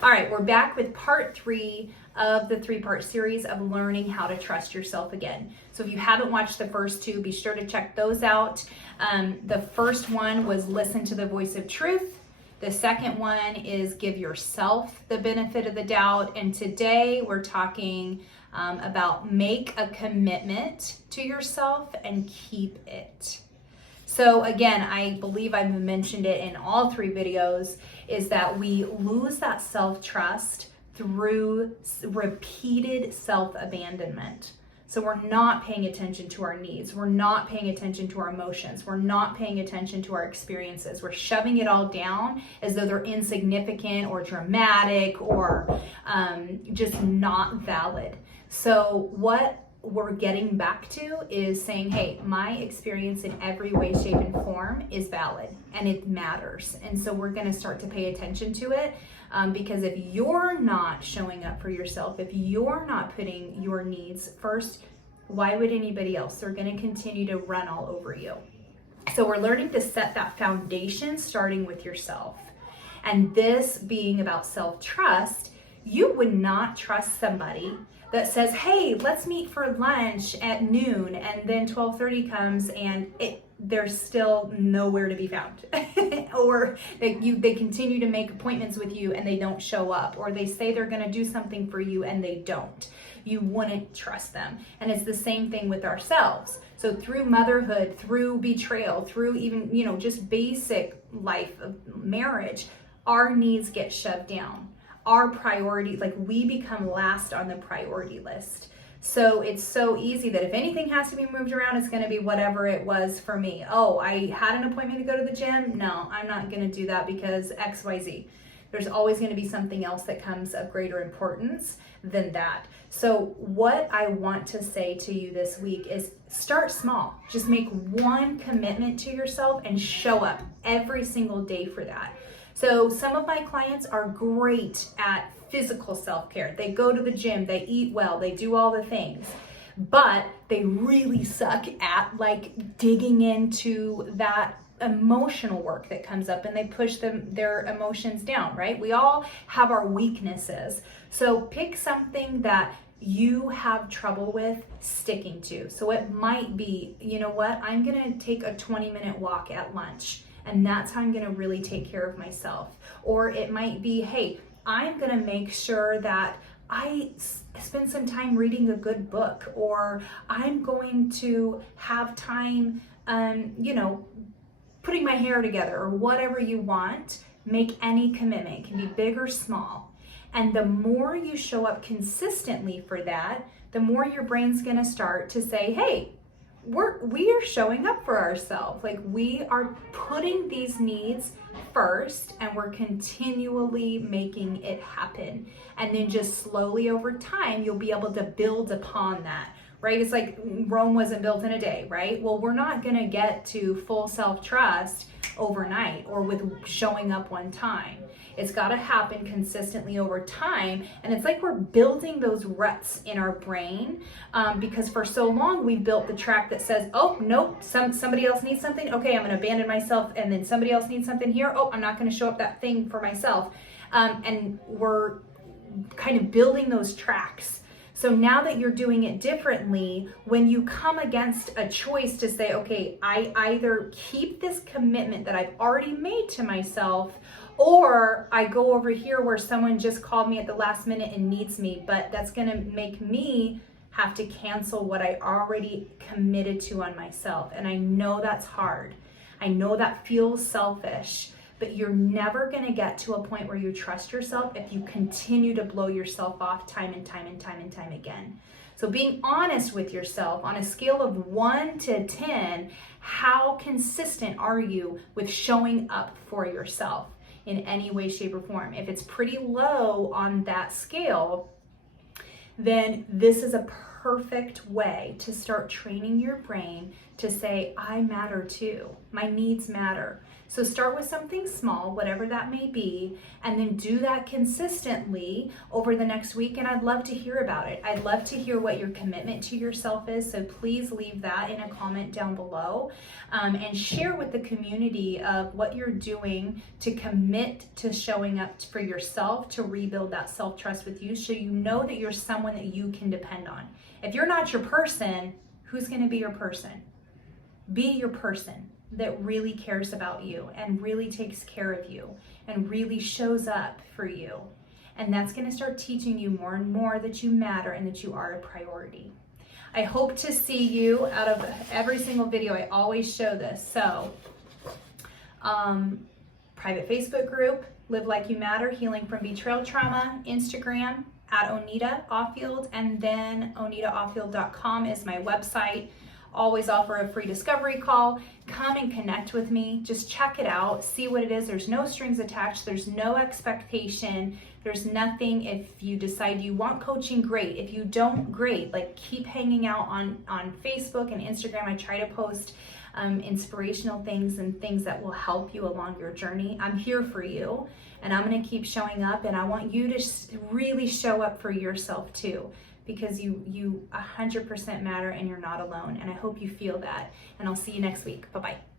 All right, we're back with part 3 of the 3-part series of learning how to trust yourself again. So if you haven't watched the first 2, be sure to check those out. The first one was listen to the voice of truth. The second one is give yourself the benefit of the doubt. And today we're talking about make a commitment to yourself and keep it. So again, I believe I've mentioned it in all 3 videos, is that we lose that self-trust through repeated self-abandonment. So we're not paying attention to our needs. We're not paying attention to our emotions. We're not paying attention to our experiences. We're shoving it all down as though they're insignificant or dramatic or just not valid. So what we're getting back to is saying, hey, my experience in every way, shape, and form is valid and it matters. And so we're going to start to pay attention to it because if you're not showing up for yourself, if you're not putting your needs first, why would anybody else? They're going to continue to run all over you. So we're learning to set that foundation starting with yourself. And this being about self-trust, you would not trust somebody that says, hey, let's meet for lunch at noon, and then 12:30 comes and they're still nowhere to be found. Or they continue to make appointments with you and they don't show up, or they say they're gonna do something for you and they don't. You wouldn't trust them. And it's the same thing with ourselves. So through motherhood, through betrayal, through even, just basic life of marriage, our needs get shoved down. Our priority, we become last on the priority list. So it's so easy that if anything has to be moved around, it's going to be whatever it was for me. Oh, I had an appointment to go to the gym. No, I'm not going to do that because XYZ. There's always going to be something else that comes of greater importance than that. So what I want to say to you this week is start small. Just make one commitment to yourself and show up every single day for that. So some of my clients are great at physical self-care. They go to the gym, they eat well, they do all the things, but they really suck at digging into that emotional work that comes up, and they push their emotions down, right? We all have our weaknesses. So pick something that you have trouble with sticking to. So it might be, you know what, I'm gonna take a 20-minute walk at lunch. And that's how I'm going to really take care of myself. Or it might be, hey, I'm going to make sure that I spend some time reading a good book, or I'm going to have time, putting my hair together, or whatever you want. Make any commitment. It can be big or small. And the more you show up consistently for that, the more your brain's going to start to say, hey, we are showing up for ourselves. We are putting these needs first, and we're continually making it happen. And then just slowly over time, you'll be able to build upon that, right? It's like Rome wasn't built in a day, right? Well, we're not going to get to full self-trust overnight or with showing up one time. It's got to happen consistently over time. And it's like we're building those ruts in our brain because for so long we've built the track that says, oh, nope, somebody else needs something. Okay, I'm going to abandon myself. And then somebody else needs something here. Oh, I'm not going to show up that thing for myself. And we're kind of building those tracks. So now that you're doing it differently, when you come against a choice to say, okay, I either keep this commitment that I've already made to myself, or I go over here where someone just called me at the last minute and needs me, but that's going to make me have to cancel what I already committed to on myself. And I know that's hard. I know that feels selfish, but you're never going to get to a point where you trust yourself if you continue to blow yourself off time and time and time and time again. So being honest with yourself on a scale of 1 to 10, how consistent are you with showing up for yourself in any way, shape, or form? If it's pretty low on that scale, then this is a perfect way to start training your brain to say, I matter too. My needs matter. So start with something small, whatever that may be, and then do that consistently over the next week. And I'd love to hear about it. I'd love to hear what your commitment to yourself is. So please leave that in a comment down below, and share with the community of what you're doing to commit to showing up for yourself, to rebuild that self-trust with you, so you know that you're someone that you can depend on. If you're not your person, who's going to be your person? Be your person that really cares about you and really takes care of you and really shows up for you. And that's going to start teaching you more and more that you matter and that you are a priority. I hope to see you out of every single video. I always show this. So, private Facebook group, Live Like You Matter, Healing from Betrayal Trauma, Instagram, at Onita Offield, and then onitaoffield.com is my website. Always offer a free discovery call. Come and connect with me. Just check it out. See what it is. There's no strings attached. There's no expectation. There's nothing. If you decide you want coaching, great. If you don't, great. Like, keep hanging out on Facebook and Instagram. I try to post inspirational things and things that will help you along your journey. I'm here for you, and I'm going to keep showing up, and I want you to really show up for yourself too, because you 100% matter and you're not alone. And I hope you feel that. And I'll see you next week. Bye-bye.